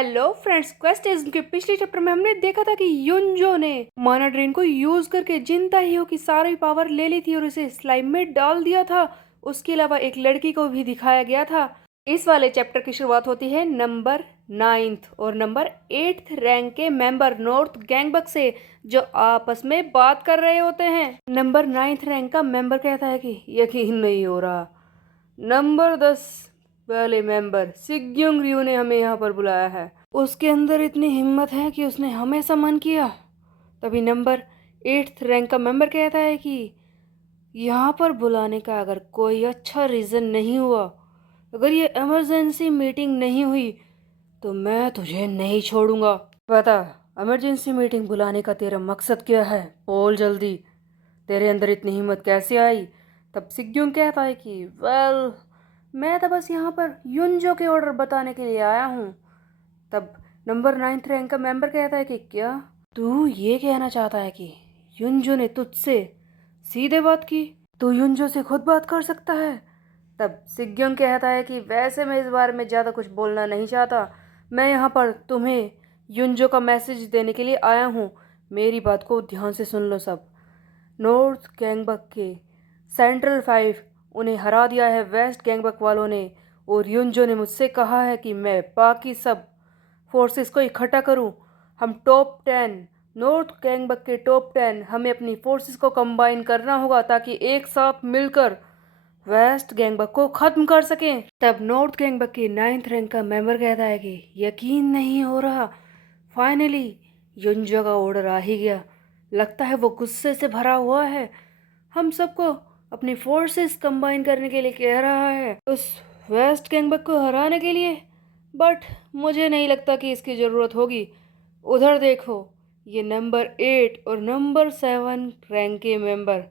Hello friends, quest ism के पिछले chapter में हमने देखा था कि युनजो ने माना ड्रेन को यूज करके जिन ताहियों की सारी पावर ले ली थी और उसे स्लाइम में डाल दिया था। उसके अलावा एक लड़की को भी दिखाया गया था। इस वाले चैप्टर की शुरुआत होती है नंबर 9th और नंबर 8th रैंक के मेंबर नॉर्थ गैंगबक से, जो आपस में बात कर रहे होते हैं। नंबर 9th रैंक का मेंबर कहता है कि यकीन नहीं हो रहा, नंबर 10 पहले मेंबर सिग्योंग रियो ने हमें यहाँ पर बुलाया है। उसके अंदर इतनी हिम्मत है कि उसने हमें सम्मान किया। तभी नंबर 8th रैंक का मेंबर कहता है कि यहाँ पर बुलाने का अगर कोई अच्छा रीज़न नहीं हुआ, अगर ये इमरजेंसी मीटिंग नहीं हुई, तो मैं तुझे नहीं छोड़ूंगा। बता, इमरजेंसी मीटिंग बुलाने का तेरा मकसद क्या है? बोल जल्दी, तेरे अंदर इतनी हिम्मत कैसे आई? तब सिग्योंग कहता है कि वेल, मैं तो बस यहाँ पर युनजो के ऑर्डर बताने के लिए आया हूँ। तब नंबर 9th रैंक का मेंबर कहता है कि क्या तू ये कहना चाहता है कि युनजो ने तुझसे सीधे बात की? तू युनजो से खुद बात कर सकता है? तब सिग्योंग कहता है कि वैसे मैं इस बारे में ज़्यादा कुछ बोलना नहीं चाहता। मैं यहाँ पर तुम्हें युनजो का मैसेज देने के लिए आया हूँ। मेरी बात को ध्यान से सुन लो सब। नॉर्थ गैंगबक के सेंट्रल 5 उन्हें हरा दिया है वेस्ट गैंगबक वालों ने, और युनजो ने मुझसे कहा है कि मैं बाकी सब फोर्सेस को इकट्ठा करूं। हम टॉप 10 नॉर्थ गैंगबक के टॉप 10 हमें अपनी फोर्सेस को कंबाइन करना होगा ताकि एक साथ मिलकर वेस्ट गैंगबक को खत्म कर सकें। तब नॉर्थ गैंगबक के 9th रैंक का मेंबर कहता है कि यकीन नहीं हो रहा, फाइनली युनजो का ऑर्डर आ ही गया। लगता है वो गुस्से से भरा हुआ है, हम सबको अपनी फोर्सेस कंबाइन करने के लिए कह रहा है, उस वेस्ट गैंगबक को हराने के लिए। बट मुझे नहीं लगता कि इसकी ज़रूरत होगी। उधर देखो, ये नंबर 8 और नंबर 7 रैंक के मेंबर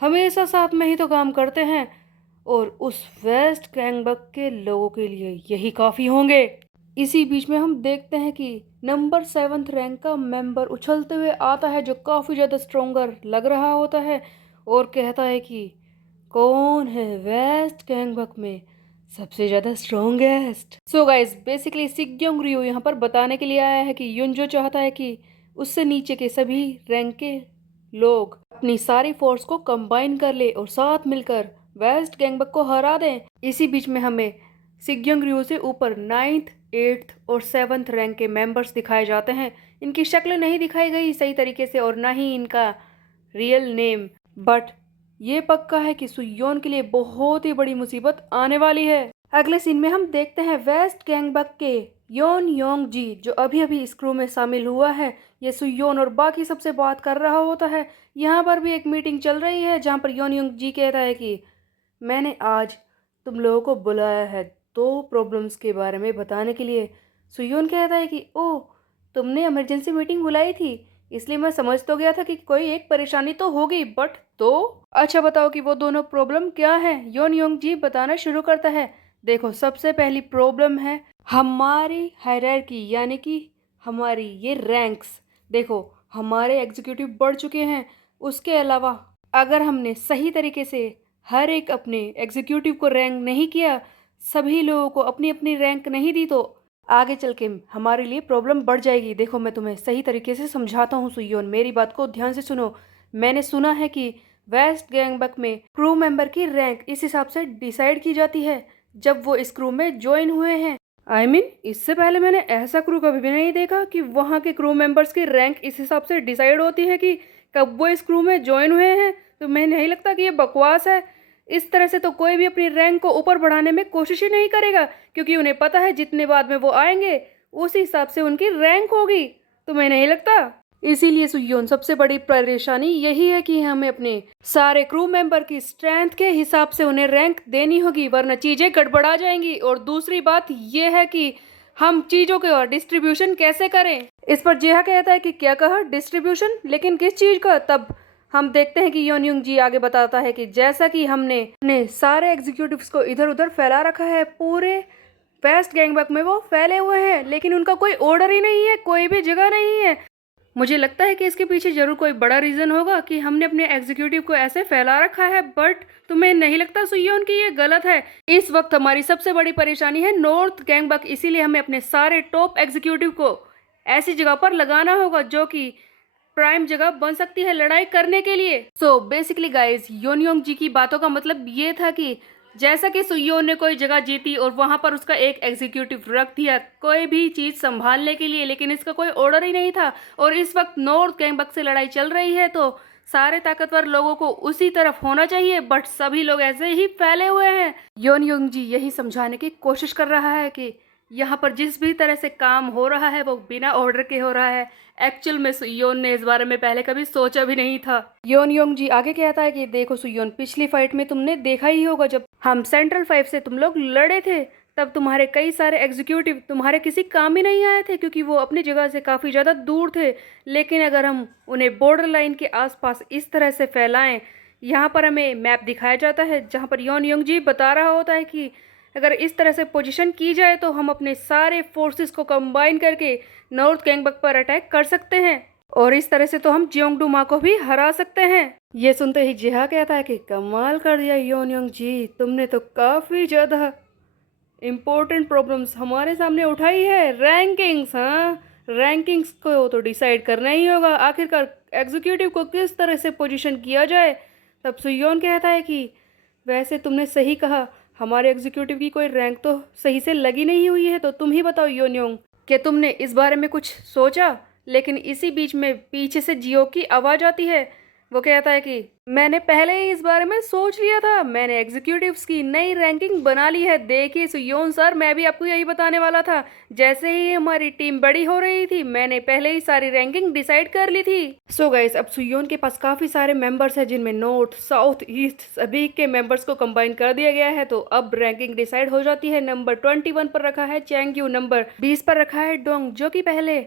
हमेशा साथ में ही तो काम करते हैं, और उस वेस्ट गैंगबक के लोगों के लिए यही काफ़ी होंगे। इसी बीच में हम देखते हैं कि नंबर 7th रैंक का मेंबर उछलते हुए आता है, जो काफ़ी ज़्यादा स्ट्रोंगर लग रहा होता है, और कहता है कि कौन है वेस्ट गैंगबक में सबसे ज़्यादा स्ट्रोंगेस्ट। सो गाइस, बेसिकली सिग्योंग रियो यहाँ पर बताने के लिए आया है कि युनजो चाहता है कि उससे नीचे के सभी रैंक के लोग अपनी सारी फोर्स को कंबाइन कर ले और साथ मिलकर वेस्ट गैंगबक को हरा दें। इसी बीच में हमें सिग्योंग रियो से ऊपर 9th 8th और 7th रैंक के मेंबर्स दिखाए जाते हैं। इनकी शक्ल नहीं दिखाई गई सही तरीके से और ना ही इनका रियल नेम, बट ये पक्का है कि सुयोन के लिए बहुत ही बड़ी मुसीबत आने वाली है। अगले सीन में हम देखते हैं वेस्ट गैंगबक के योन योंग जी, जो अभी अभी इस क्रू में शामिल हुआ है। ये सुयोन और बाकी सबसे बात कर रहा होता है। यहाँ पर भी एक मीटिंग चल रही है जहाँ पर योन योंग जी कहता है कि मैंने आज तुम लोगों को बुलाया है 2 प्रॉब्लम्स के बारे में बताने के लिए। सुयोन कहता है कि ओह, तुमने इमरजेंसी मीटिंग बुलाई थी, इसलिए मैं समझ तो गया था कि कोई एक परेशानी तो होगी, बट तो अच्छा बताओ कि वो दोनों प्रॉब्लम क्या है। योन योंग जी बताना शुरू करता है। देखो, सबसे पहली प्रॉब्लम है हमारी हायरार्की, यानी कि हमारी ये रैंक्स। देखो, हमारे एग्जीक्यूटिव बढ़ चुके हैं। उसके अलावा अगर हमने सही तरीके से हर एक अपने एग्जीक्यूटिव को रैंक नहीं किया, सभी लोगों को अपनी अपनी रैंक नहीं दी, तो आगे चल के हमारे लिए प्रॉब्लम बढ़ जाएगी। देखो, मैं तुम्हें सही तरीके से समझाता हूँ सुयोन, मेरी बात को ध्यान से सुनो। मैंने सुना है कि वेस्ट गैंगबक में क्रू मेंबर की रैंक इस हिसाब से डिसाइड की जाती है जब वो इस क्रू में ज्वाइन हुए हैं। इससे पहले मैंने ऐसा क्रू कभी भी नहीं देखा कि वहाँ के क्रू मेंबर्स की रैंक इस हिसाब से डिसाइड होती है कि कब वो इस क्रू में ज्वाइन हुए हैं। तो मैं नहीं लगता कि ये बकवास है। इस तरह से तो कोई भी अपनी रैंक को ऊपर बढ़ाने में कोशिश ही नहीं करेगा, क्योंकि उन्हें पता है जितने बाद में वो आएंगे उस हिसाब से उनकी रैंक होगी। तुम्हें नहीं लगता? इसीलिए सुयोन, सबसे बड़ी परेशानी यही है कि हमें अपने सारे क्रू मेंबर की स्ट्रेंथ के हिसाब से उन्हें रैंक देनी होगी, वरना चीज़ें गड़बड़ा जाएंगी। और दूसरी बात यह है कि हम चीज़ों के और डिस्ट्रीब्यूशन कैसे करें। इस पर जेहा कहता है कि क्या कहा, डिस्ट्रीब्यूशन? लेकिन किस चीज़ का? तब हम देखते हैं कि योन युंग जी आगे बताता है कि जैसा कि हमने अपने सारे एग्जीक्यूटिव्स को इधर उधर फैला रखा है, पूरे वेस्ट गैंगबक में वो फैले हुए हैं, लेकिन उनका कोई ऑर्डर ही नहीं है, कोई भी जगह नहीं है। मुझे लगता है कि इसके पीछे जरूर कोई बड़ा रीज़न होगा कि हमने अपने एग्जीक्यूटिव को ऐसे फैला रखा है, बट तुम्हें नहीं लगता सुयोन कि ये गलत है? इस वक्त हमारी सबसे बड़ी परेशानी है नॉर्थ गैंगबक, इसीलिए हमें अपने सारे टॉप एग्जीक्यूटिव को ऐसी जगह पर लगाना होगा जो कि प्राइम जगह बन सकती है लड़ाई करने के लिए। सो बेसिकली गाइस, योनयोंग जी की बातों का मतलब ये था कि जैसा कि सुयोन ने कोई जगह जीती और वहां पर उसका एक एग्जीक्यूटिव रख दिया कोई भी चीज संभालने के लिए, लेकिन इसका कोई ऑर्डर ही नहीं था, और इस वक्त नॉर्थ गैंगबक से लड़ाई चल रही है तो सारे ताकतवर लोगों को उसी तरफ होना चाहिए, बट सभी लोग ऐसे ही फैले हुए हैं। योनयोंग जी यही समझाने की कोशिश कर रहा है कि यहाँ पर जिस भी तरह से काम हो रहा है वो बिना ऑर्डर के हो रहा है। एक्चुअल में सुयोन ने इस बारे में पहले कभी सोचा भी नहीं था। योनयोंग जी आगे कहता है कि देखो सुयोन, पिछली फाइट में तुमने देखा ही होगा जब हम सेंट्रल 5 से तुम लोग लड़े थे, तब तुम्हारे कई सारे एग्जीक्यूटिव तुम्हारे किसी काम ही नहीं आए थे क्योंकि वो अपनी जगह से काफ़ी ज़्यादा दूर थे। लेकिन अगर हम उन्हें बॉर्डर लाइन के आसपास इस तरह से फैलाएं, यहाँ पर हमें मैप दिखाया जाता है जहाँ पर योनयोंग जी बता रहा होता है कि अगर इस तरह से पोजीशन की जाए तो हम अपने सारे फोर्सेस को कंबाइन करके नॉर्थ गैंगबक पर अटैक कर सकते हैं, और इस तरह से तो हम जियोंगडू को भी हरा सकते हैं। ये सुनते ही जिहा कहता है कि कमाल कर दिया योनयोंग जी, तुमने तो काफ़ी ज़्यादा इम्पोर्टेंट प्रॉब्लम्स हमारे सामने उठाई है। रैंकिंग्स, हाँ, रैंकिंग्स को तो डिसाइड करना ही होगा, आखिरकार एग्जीक्यूटिव को किस तरह से पोजीशन किया जाए। तब सुयोन कहता है कि वैसे तुमने सही कहा, हमारे एग्जीक्यूटिव की कोई रैंक तो सही से लगी नहीं हुई है, तो तुम ही बताओ योनयोंग, क्या तुमने इस बारे में कुछ सोचा? लेकिन इसी बीच में पीछे से जियो की आवाज़ आती है। वो कहता है कि मैंने पहले ही इस बारे में सोच लिया था, मैंने एग्जीक्यूटिव्स की नई रैंकिंग बना ली है। देखिए सुयोन सर, मैं भी आपको यही बताने वाला था, जैसे ही हमारी टीम बड़ी हो रही थी मैंने पहले ही सारी रैंकिंग डिसाइड कर ली थी। सो गाइस, अब सुयोन के पास काफ़ी सारे मेंबर्स हैं जिनमें नॉर्थ साउथ ईस्ट सभी के मेंबर्स को कंबाइन कर दिया गया है, तो अब रैंकिंग डिसाइड हो जाती है। नंबर 21 पर रखा है चैंगयू, नंबर 20 पर रखा है डोंग जो कि पहले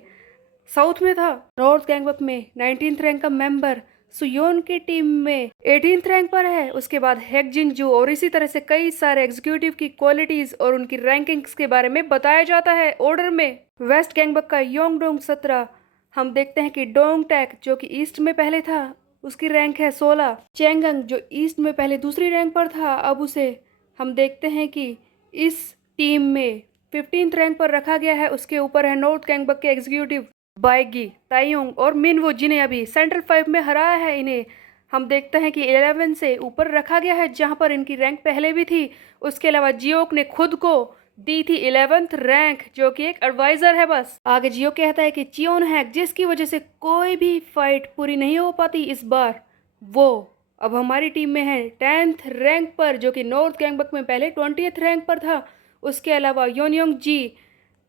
साउथ में था। नॉर्थ गैंगबक में 19th रैंक का मेंबर सुयोन की टीम में 18th रैंक पर है। उसके बाद हैकजिनजू, और इसी तरह से कई सारे एग्जीक्यूटिव की क्वालिटीज और उनकी रैंकिंग्स के बारे में बताया जाता है ऑर्डर में। वेस्ट गैंगबक का योंगडोंग 17, हम देखते हैं कि डोंग टैक जो कि ईस्ट में पहले था उसकी रैंक है 16। चेंगंग जो ईस्ट में पहले दूसरी रैंक पर था, अब उसे हम देखते हैं कि इस टीम में 15th रैंक पर रखा गया है। उसके ऊपर है नॉर्थ गैंगबक के एग्जीक्यूटिव बाइगी, ताइयोंग और मिनवो, जिन्हें अभी सेंट्रल 5 में हराया है। इन्हें हम देखते हैं कि 11 से ऊपर रखा गया है जहां पर इनकी रैंक पहले भी थी। उसके अलावा जियोक ने खुद को दी थी 11th रैंक जो कि एक एडवाइजर है बस। आगे जियो कहता है कि चियोन हैक जिसकी वजह से कोई भी फाइट पूरी नहीं हो पाती इस बार, वो अब हमारी टीम में है 10th रैंक पर, जो कि नॉर्थ गैंगबक में पहले 20th रैंक पर था। उसके अलावा योनयोंग जी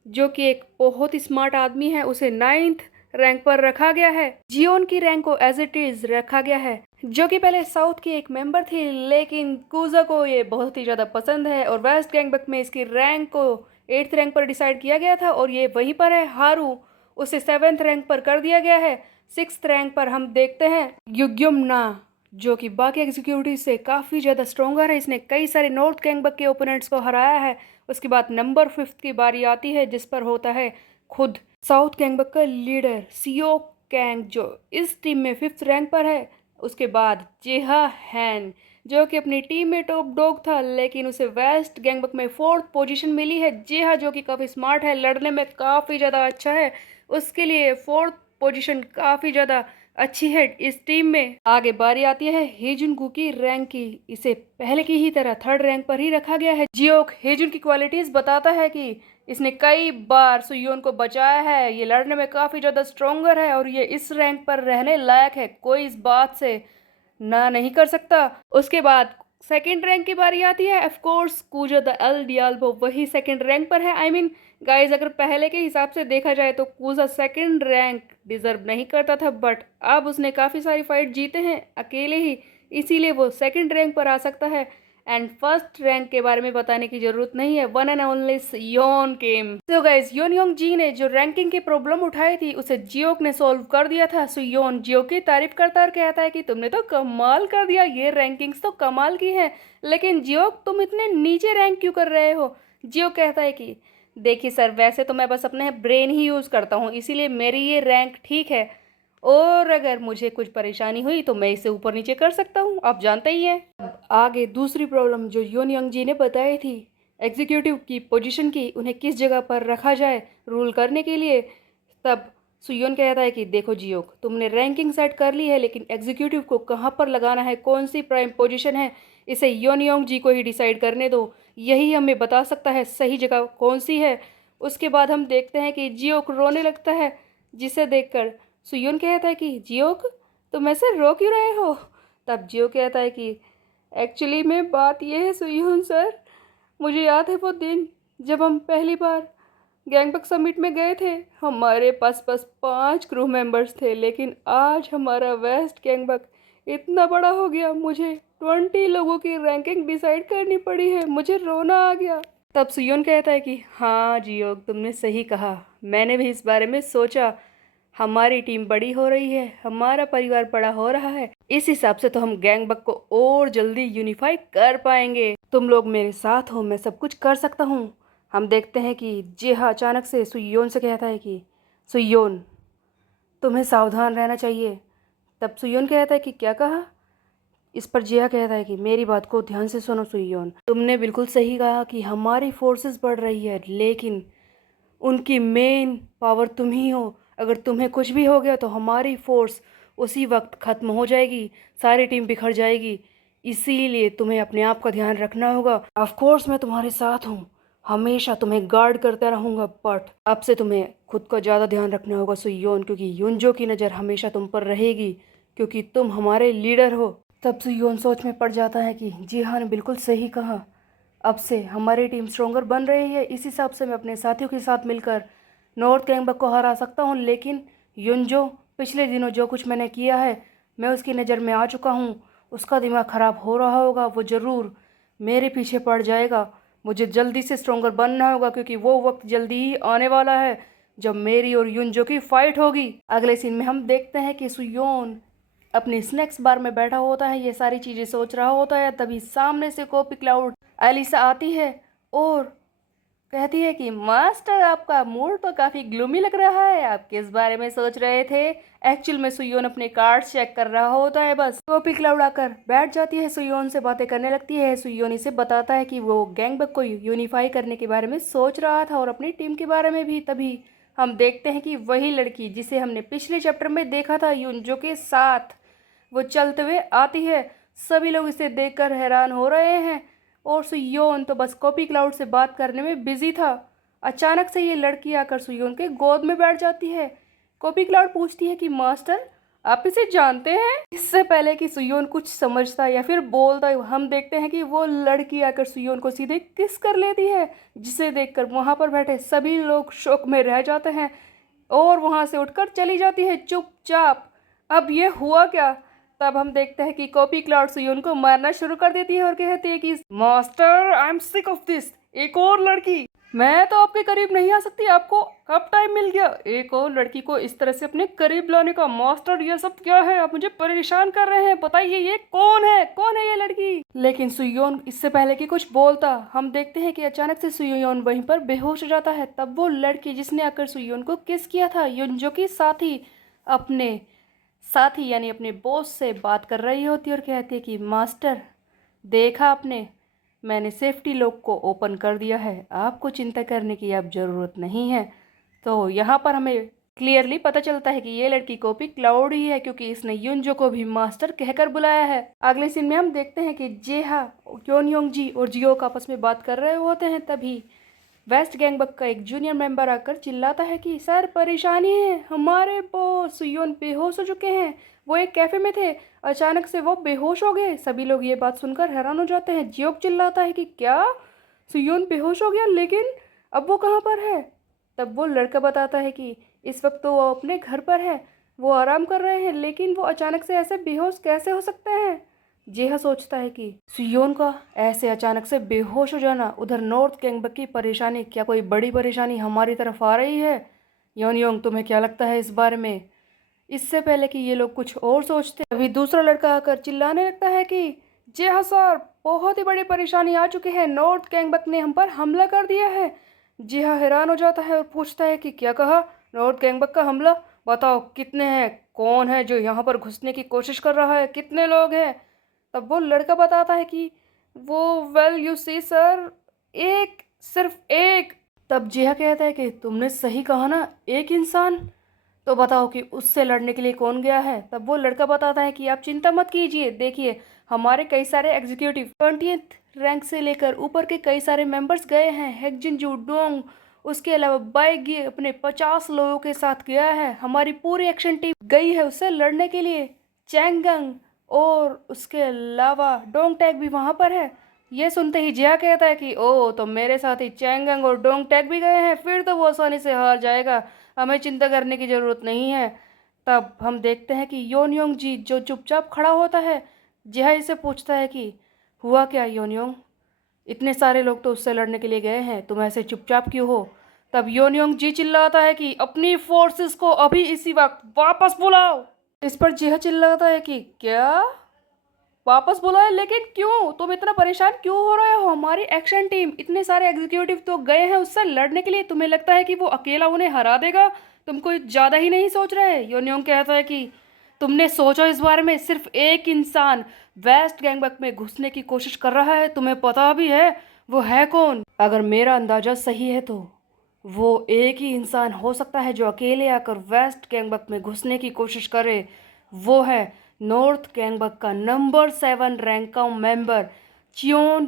जो कि एक बहुत ही स्मार्ट आदमी है, उसे 9th रैंक पर रखा गया है। जियोन की रैंक को एज इट इज रखा गया है, जो कि पहले साउथ की एक मेंबर थी, लेकिन कूजा को ये बहुत ही ज़्यादा पसंद है और वेस्ट गैंगबक में इसकी रैंक को 8th रैंक पर डिसाइड किया गया था और ये वहीं पर है। हारू, उसे 7th रैंक पर कर दिया गया है। 6th रैंक पर हम देखते हैं युग्युमना, जो कि बाकी एग्जीक्यूटिव से काफ़ी ज़्यादा स्ट्रोंगर है। इसने कई सारे नॉर्थ गैंगबक के ओपोनेंट्स को हराया है। उसके बाद नंबर 5 की बारी आती है जिस पर होता है खुद साउथ गैंगबक का लीडर सियो कैंग, जो इस टीम में 5th रैंक पर है। उसके बाद जेहा हैन, जो कि अपनी टीम में टॉप डॉग था, लेकिन उसे वेस्ट गैंगबक में 4th पोजीशन मिली है। जेहा जो कि काफ़ी स्मार्ट है, लड़ने में काफ़ी ज़्यादा अच्छा है, उसके लिए 4th पोजीशन काफ़ी ज़्यादा अच्छी है इस टीम में। आगे बारी आती है हेजुनगू की रैंक की, इसे पहले की ही तरह 3rd रैंक पर ही रखा गया है। जियोक हेजुन की क्वालिटीज बताता है कि इसने कई बार सुयोन को बचाया है, ये लड़ने में काफ़ी ज़्यादा स्ट्रोंगर है और ये इस रैंक पर रहने लायक है, कोई इस बात से ना नहीं कर सकता। उसके बाद 2nd रैंक की बारी आती है। ऑफ कोर्स कूजो द एल डियाल्बो वही 2nd रैंक पर है। आई मीन गाइज, अगर पहले के हिसाब से देखा जाए तो कूजा 2nd रैंक डिजर्व नहीं करता था, बट अब उसने काफ़ी सारी फाइट जीते हैं अकेले ही, इसीलिए वो 2nd रैंक पर आ सकता है। एंड 1st रैंक के बारे में बताने की जरूरत नहीं है, वन एंड ओनली सियोन केम। तो गाइज, योनयोंग जी ने जो रैंकिंग की प्रॉब्लम उठाई थी उसे जियोक ने सॉल्व कर दिया था। सुयोन जियो की तारीफ करता और कहता है कि तुमने तो कमाल कर दिया, ये रैंकिंग्स तो कमाल की है, लेकिन जियोक तुम इतने नीचे रैंक क्यों कर रहे हो? जियो कहता है कि देखिए सर, वैसे तो मैं बस अपने ब्रेन ही यूज़ करता हूँ, इसीलिए मेरी ये रैंक ठीक है, और अगर मुझे कुछ परेशानी हुई तो मैं इसे ऊपर नीचे कर सकता हूँ, आप जानते ही हैं। अब आगे दूसरी प्रॉब्लम जो योन यंग जी ने बताई थी, एग्जीक्यूटिव की पोजीशन की, उन्हें किस जगह पर रखा जाए रूल करने के लिए। तब सुयोन कहता है कि देखो जियोक, तुमने रैंकिंग सेट कर ली है, लेकिन एग्जीक्यूटिव को कहाँ पर लगाना है, कौन सी प्राइम पोजीशन है, इसे योन योंग जी को ही डिसाइड करने दो। यही हमें बता सकता है सही जगह कौन सी है। उसके बाद हम देखते हैं कि जियोक रोने लगता है, जिसे देखकर सुयोन कहता है कि जियोक, तुम ऐसे रो क्यों रहे हो। तब जियो कहता है कि एक्चुअली में बात यह है सुयोन सर, मुझे याद है वो दिन जब हम पहली बार गैंगबक समिट में गए थे। हमारे पास बस 5 क्रू मेंबर्स थे, लेकिन आज हमारा वेस्ट गैंगबक इतना बड़ा हो गया, मुझे 20 लोगों की रैंकिंग डिसाइड करनी पड़ी है, मुझे रोना आ गया। तब सुयोन कहता है कि हाँ जियोग, तुमने सही कहा, मैंने भी इस बारे में सोचा। हमारी टीम बड़ी हो रही है, हमारा परिवार बड़ा हो रहा है, इस हिसाब से तो हम गैंगबक को और जल्दी यूनिफाई कर पाएंगे। तुम लोग मेरे साथ हो, मैं सब कुछ कर सकता हूँ। हम देखते हैं कि जेहा अचानक से सुयोन से कहता है कि सुयोन, तुम्हें सावधान रहना चाहिए। तब सुयोन कहता है कि क्या कहा। इस पर जिया कहता है कि मेरी बात को ध्यान से सुनो सुयोन, तुमने बिल्कुल सही कहा कि हमारी फोर्सेस बढ़ रही है, लेकिन उनकी मेन पावर तुम ही हो। अगर तुम्हें कुछ भी हो गया तो हमारी फोर्स उसी वक्त ख़त्म हो जाएगी, सारी टीम बिखर जाएगी। इसीलिए तुम्हें अपने आप का ध्यान रखना होगा। ऑफ कोर्स मैं तुम्हारे साथ हूँ, हमेशा तुम्हें गार्ड करता रहूँगा, बट अब से तुम्हें खुद का ज़्यादा ध्यान रखना होगा सुयोन, क्योंकि युनजो की नज़र हमेशा तुम पर रहेगी, क्योंकि तुम हमारे लीडर हो। तब सुयोन सोच में पड़ जाता है कि जी हाँ ने बिल्कुल सही कहा, अब से हमारी टीम स्ट्रोंगर बन रही है, इस हिसाब से मैं अपने साथियों के साथ मिलकर नॉर्थ गैंगबक को हरा सकता हूँ। लेकिन युनजो, पिछले दिनों जो कुछ मैंने किया है, मैं उसकी नज़र में आ चुका हूँ, उसका दिमाग ख़राब हो रहा होगा, वो ज़रूर मेरे पीछे पड़ जाएगा। मुझे जल्दी से स्ट्रोंगर बनना होगा, क्योंकि वो वक्त जल्दी ही आने वाला है जब मेरी और युनजो की फाइट होगी। अगले सीन में हम देखते हैं कि सुयोन अपनी स्नैक्स बार में बैठा होता है, ये सारी चीज़ें सोच रहा होता है। तभी सामने से कॉपी क्लाउड एलिसा आती है और कहती है कि मास्टर, आपका मूड तो काफ़ी ग्लूमी लग रहा है, आप किस बारे में सोच रहे थे। एक्चुअल में सुयोन अपने कार्ड्स चेक कर रहा होता है। बस कॉपी क्लाउड आकर बैठ जाती है, सुयोन से बातें करने लगती है। सुयोन इसे बताता है कि वो गैंगबक को यूनिफाई करने के बारे में सोच रहा था और अपनी टीम के बारे में भी। तभी हम देखते हैं कि वही लड़की जिसे हमने पिछले चैप्टर में देखा था युनजो के साथ, वो चलते हुए आती है। सभी लोग इसे देखकर हैरान हो रहे हैं और सुयोन तो बस कॉपी क्लाउड से बात करने में बिजी था। अचानक से ये लड़की आकर सुयोन के गोद में बैठ जाती है। कॉपी क्लाउड पूछती है कि मास्टर, आप इसे जानते हैं। इससे पहले कि सुयोन कुछ समझता या फिर बोलता, हम देखते हैं कि वो लड़की आकर सुयोन को सीधे किस कर लेती है, जिसे देखकर वहां पर बैठे सभी लोग शौक में रह जाते हैं और वहां से उठकर चली जाती है चुपचाप। अब ये हुआ क्या। तब हम देखते हैं कि कॉपी क्लाउड सुयोन को मारना शुरू कर देती है और कहती है कि master, I am sick of this, एक और लड़की, मैं तो आपके करीब नहीं आ सकती, आपको कब टाइम मिल गया एक और लड़की को इस तरह से अपने करीब लाने का। मास्टर, ये सब क्या है, आप मुझे परेशान कर रहे हैं, बताइए ये कौन है, कौन है ये लड़की। लेकिन सुयोन इससे पहले कि कुछ बोलता, हम देखते हैं कि अचानक से सुयोन वहीं पर बेहोश हो जाता है। तब वो लड़की जिसने आकर सुयोन को किस किया था, युनजो की साथी, अपने साथी यानी अपने बॉस से बात कर रही होती और कहती है कि मास्टर, देखा आपने, मैंने सेफ्टी लॉक को ओपन कर दिया है, आपको चिंता करने की अब ज़रूरत नहीं है। तो यहाँ पर हमें क्लियरली पता चलता है कि ये लड़की कॉपी क्लाउड ही है, क्योंकि इसने युनजो को भी मास्टर कहकर बुलाया है। अगले सीन में हम देखते हैं कि जेहा, योनयोंग जी और जियोक आपस में बात कर रहे होते हैं। तभी वेस्ट गैंगबक का एक जूनियर मेंबर आकर चिल्लाता है कि सर, परेशानी है, हमारे बॉस सुयोन बेहोश हो चुके हैं, वो एक कैफे में थे, अचानक से वो बेहोश हो गए। सभी लोग ये बात सुनकर हैरान हो जाते हैं। जियोक चिल्लाता है कि क्या, सुयोन बेहोश हो गया, लेकिन अब वो कहाँ पर है। तब वो लड़का बताता है कि इस वक्त तो वो अपने घर पर है, वो आराम कर रहे हैं, लेकिन वो अचानक से ऐसे बेहोश कैसे हो सकते हैं। जेहा सोचता है कि सुयोन का ऐसे अचानक से बेहोश हो जाना, उधर नॉर्थ गैंगबक की परेशानी, क्या कोई बड़ी परेशानी हमारी तरफ आ रही है। योनयोंग, तुम्हें क्या लगता है इस बारे में। इससे पहले कि ये लोग कुछ और सोचते, अभी दूसरा लड़का आकर चिल्लाने लगता है कि जेहा सर, बहुत ही बड़ी परेशानी आ चुकी है, नॉर्थ गैंगबक ने हम पर हमला कर दिया है। जेहा हैरान हो जाता है और पूछता है कि क्या कहा, नॉर्थ गैंगबक का हमला, बताओ कितने हैं, कौन है जो यहाँ पर घुसने की कोशिश कर रहा है, कितने लोग हैं। तब वो लड़का बताता है कि वो, वेल यू सी सर, एक, सिर्फ एक। तब जिया कहता है कि तुमने सही कहा ना, एक इंसान। तो बताओ कि उससे लड़ने के लिए कौन गया है। तब वो लड़का बताता है कि आप चिंता मत कीजिए, देखिए हमारे कई सारे एग्जीक्यूटिव 20th रैंक से लेकर ऊपर के कई सारे मेंबर्स गए हैं। हेक्जिनजू डोंग, उसके अलावा बाइगी अपने 50 लोगों के साथ गया है। हमारी पूरी एक्शन टीम गई है उससे लड़ने के लिए। चैंगंग और उसके अलावा डोंग टैग भी वहां पर है। ये सुनते ही जिया कहता है कि ओ, तो मेरे साथ ही चैंगंग और डोंग टैग भी गए हैं, फिर तो वो आसानी से हार जाएगा, हमें चिंता करने की जरूरत नहीं है। तब हम देखते हैं कि योनयोंग जी जो चुपचाप खड़ा होता है, जिहा से पूछता है कि हुआ क्या योनयोंग, इतने सारे लोग तो उससे लड़ने के लिए गए हैं, तुम ऐसे चुपचाप क्यों हो। तब योनयोंग जी चिल्लाता है कि अपनी फोर्सेस को अभी इसी वक्त वापस बुलाओ। इस पर जिहा चिल्लाता है कि क्या वापस बुलाए, लेकिन क्यों, तुम इतना परेशान क्यों हो रहे हो, हमारी एक्शन टीम इतने सारे एग्जीक्यूटिव तो गए हैं उससे लड़ने के लिए, तुम्हें लगता है कि वो अकेला उन्हें हरा देगा, तुम कोई ज्यादा ही नहीं सोच रहे। योनयोंग कहता है कि तुमने सोचो इस बारे में, सिर्फ एक इंसान वेस्ट गैंगबक में घुसने की कोशिश कर रहा है, तुम्हें पता भी है वो है कौन। अगर मेरा अंदाजा सही है तो वो एक ही इंसान हो सकता है जो अकेले आकर वेस्ट गैंगबक में घुसने की कोशिश करे। वो है नॉर्थ गैंगबक का नंबर 7 रैंक का मेंबर चियोन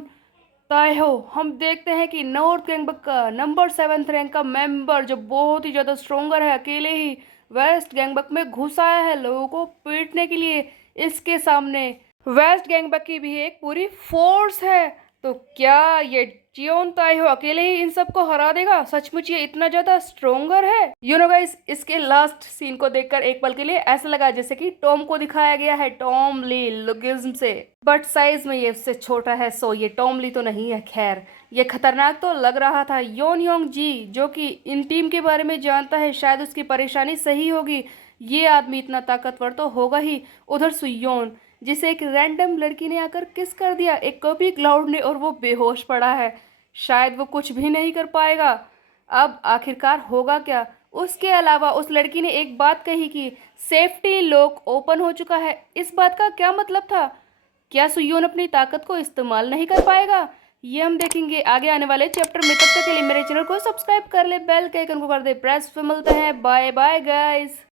ताएहो। हम देखते हैं कि नॉर्थ गैंगबक का नंबर 7 रैंक का मेंबर जो बहुत ही ज़्यादा स्ट्रोंगर है, अकेले ही वेस्ट गैंगबक में घुस आया है लोगों को पीटने के लिए। इसके सामने वेस्ट गैंगबक की भी एक पूरी फोर्स है। तो क्या ये चियोन ताएहो अकेले ही इन सबको हरा देगा, सचमुच ये इतना ज्यादा स्ट्रोंगर है। यू नो गाइस, इसके लास्ट सीन को देखकर एक पल के लिए ऐसा लगा जैसे कि टॉम को दिखाया गया है टॉम ली लुगिज्म से, बट साइज में ये उससे छोटा है, सो ये टॉम ली तो नहीं है। खैर, ये खतरनाक तो लग रहा था। योनयोंग जी जो कि इन टीम के बारे में जानता है, शायद उसकी परेशानी सही होगी, ये आदमी इतना ताकतवर तो होगा ही। उधर सुयोन जिसे एक रैंडम लड़की ने आकर किस कर दिया, एक कॉपी क्लाउड ने, और वो बेहोश पड़ा है, शायद वो कुछ भी नहीं कर पाएगा। अब आखिरकार होगा क्या। उसके अलावा उस लड़की ने एक बात कही कि सेफ्टी लॉक ओपन हो चुका है, इस बात का क्या मतलब था। क्या सुयोन अपनी ताकत को इस्तेमाल नहीं कर पाएगा, ये हम देखेंगे आगे आने वाले चैप्टर में। तब तक के लिए मेरे चैनल को सब्सक्राइब कर ले, बेल के आइकन को कर दे प्रेस। फिर मिलते हैं, बाय बाय गाइस।